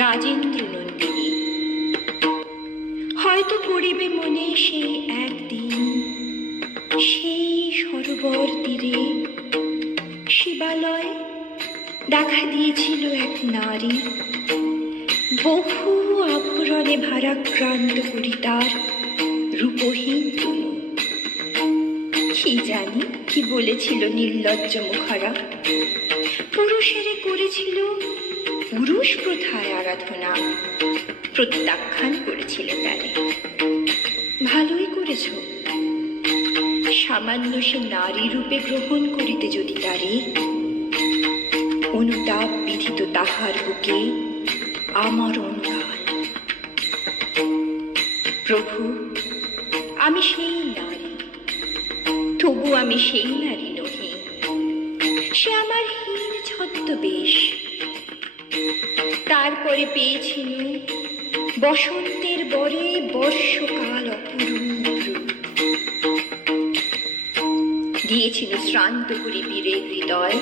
রাজেন্দ্র নন্দিনী। হয়তো পড়িবে মনে সেই একদিন, সেই সরোবর তীরে শিবালয় দেখা দিয়েছিল এক নারী, বহু আভরণে ভারাক্রান্ত করি তার রূপহীন তনু। কি জানি কি বলেছিল নির্লজ্জ মুখারা, পুরুষেরে করেছিল পুরুষ প্রথায় আরাধনা, প্রত্যাখ্যান করেছিলে তারে। ভালোই করেছ, সামান্য সে নারী রূপে গ্রহণ করিতে যদি তারে, অনুতাপ বিধিত তাহার বুকে আমার অনুগান। প্রভু, আমি সেই নারী, তবু আমি সেই নারী নহি। সে আমার হীন ছদ্মবেশ। তারপরে পেয়েছিল বসন্তের বরে বর্ষকাল অপরূপ রূপ, দিয়েছিল শ্রান্ত করি বীরের হৃদয়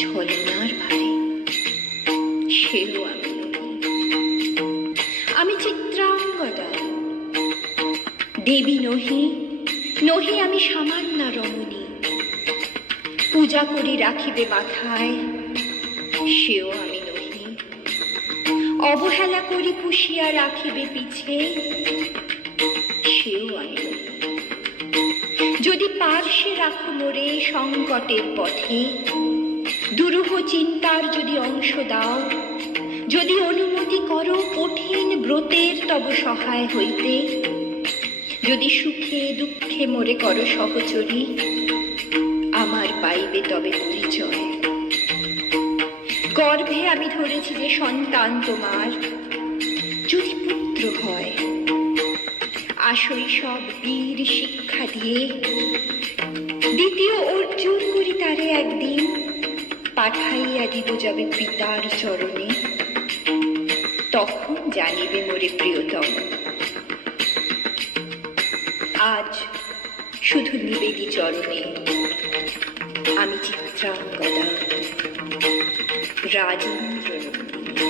ছলনার ভারে। সেও আমি নহি, আমি চিত্রাঙ্গদা, দেবী নহি, নহি আমি সামান্যা রমণী। পূজা করি রাখিবে মাথায়, সেও আমি নহি। অবহেলা করি পুষিয়া রাখিবে পিছে, সেও আমি নহি। যদি পার্শ্বে রাখো মোরে সংকটের পথে, দুরূহ চিন্তার যদি অংশ দাও, যদি অনুমতি করো কঠিন ব্রতের তব সহায় হইতে, যদি সুখে দুঃখে মোরে করো সহচরী, আমার পাইবে তবে পরিচয়। গর্ভে আমি ধরেছি যে সন্তান তোমার, যদি পুত্র হয়, আসই সব বীর শিক্ষা দিয়ে দ্বিতীয় অর্জুন করি তারে একদিন পাঠাইয়া দিব যাবে পিতার চরণে। তখন জানিবে মোরে প্রিয়তম। আজ শুধু নিবেদি চরণে আমি চিত্রাঙ্গদা, রাজেন্দ্র নন্দিনী।